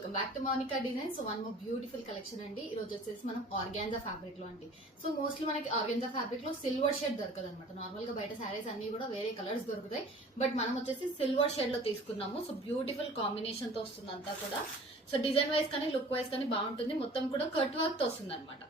Welcome back to Mounika design. So one more beautiful collection అండి. ఈ రోజు వచ్చేసి మనం ఆర్గాన్జా ఫ్యాబ్రిక్ లో అండి. సో మోస్ట్లీ మనకి ఆర్గాన్జా ఫ్యాబ్రిక్ లో సిల్వర్ షేడ్ దొరకదు అనమాట. నార్మల్ గా బయట శారీస్ అన్ని కూడా వేరే కలర్స్ దొరుకుతాయి, బట్ మనం వచ్చేసి సిల్వర్ షేడ్ లో తీసుకున్నాము. సో బ్యూటిఫుల్ కాంబినేషన్ తో వస్తుంది అంతా కూడా. సో డిజైన్ వైజ్ కానీ లుక్ వైజ్ కానీ బాగుంటుంది. మొత్తం కూడా కట్ వర్క్ తో వస్తుంది అనమాట.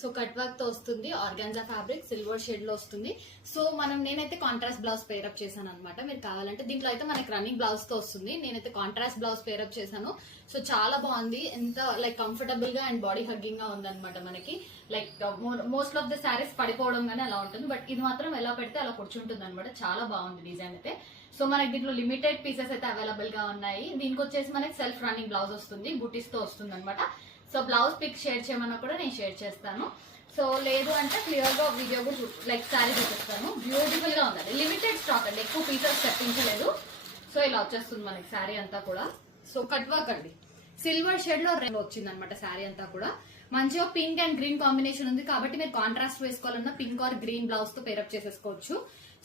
సో కట్ వర్క్ తో వస్తుంది. ఆర్గాన్జా ఫ్యాబ్రిక్ సిల్వర్ షేడ్ లో వస్తుంది. సో నేనైతే కాంట్రాస్ట్ బ్లౌజ్ పేరప్ చేశాను అనమాట. మీరు కావాలంటే దీంట్లో అయితే మనకి రన్నింగ్ బ్లౌజ్ తో వస్తుంది. నేనైతే కాంట్రాస్ట్ బ్లౌజ్ పేరప్ చేశాను. సో చాలా బాగుంది. ఎంత లైక్ కంఫర్టబుల్ గా అండ్ బాడీ హగ్గింగ్ గా ఉందన్నమాట. మనకి like most of the saris పడిపోవడం గానీ అలా ఉంటుంది, బట్ ఇది మాత్రం ఎలా పెడితే అలా కూర్చుంటుంది అనమాట. చాలా బాగుంది డిజైన్ అయితే. సో మనకి దీంట్లో లిమిటెడ్ పీసెస్ అయితే అవైలబుల్ గా ఉన్నాయి. దీనికి వచ్చేసి మనకి సెల్ఫ్ రన్నింగ్ బ్లౌజ్ వస్తుంది, బుటీస్ తో వస్తుంది అనమాట. సో బ్లౌజ్ పిక్ షేర్ చేయమన్నా కూడా నేను షేర్ చేస్తాను. సో లేదు అంటే క్లియర్ గా వీడియో కూడా లైక్ శారీ చూపిస్తాను. బ్యూటిఫుల్ గా ఉందండి. లిమిటెడ్ స్టాక్ అండి, ఎక్కువ పీసెస్ తెప్పించలేదు. సో ఇలా వచ్చేస్తుంది మనకి శారీ అంతా కూడా. సో కట్ వర్క్ అండి, సిల్వర్ షేడ్ లో వచ్చింది అనమాట శారీ అంతా కూడా. మంచిగా పింక్ అండ్ గ్రీన్ కాంబినేషన్ ఉంది కాబట్టి మీరు కాంట్రాస్ట్ వేసుకోవాలన్నా పింక్ ఆర్ గ్రీన్ బ్లౌజ్ తో పేరప్ చేసేసుకోవచ్చు.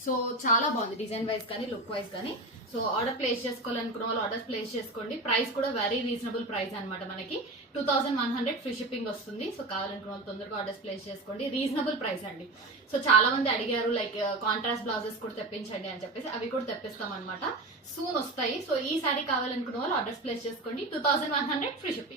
సో చాలా బాగుంది డిజైన్ వైజ్ కానీ లుక్ వైజ్ కానీ. సో ఆర్డర్ ప్లేస్ చేసుకోవాలనుకున్న వాళ్ళు ఆర్డర్ ప్లేస్ చేసుకోండి. ప్రైస్ కూడా వెరీ రీజనబుల్ ప్రైస్ అనమాట. మనకి 2100 ఫ్రీ షిప్పింగ్ వస్తుంది. సో కావాలనుకున్న వాళ్ళు తొందరగా ఆర్డర్స్ ప్లేస్ చేసుకోండి. రీజనబుల్ ప్రైస్ అండి. సో చాలా మంది అడిగారు లైక్ కాంట్రాస్ట్ బ్లౌజెస్ కూడా తెప్పించండి అని చెప్పేసి, అవి కూడా తెప్పిస్తాం అనమాట. సూన్ వస్తాయి. సో ఈ సారీ కావాలనుకున్న వాళ్ళు ఆర్డర్స్ ప్లేస్ చేసుకోండి. 2100 ఫ్రీ షిప్పింగ్.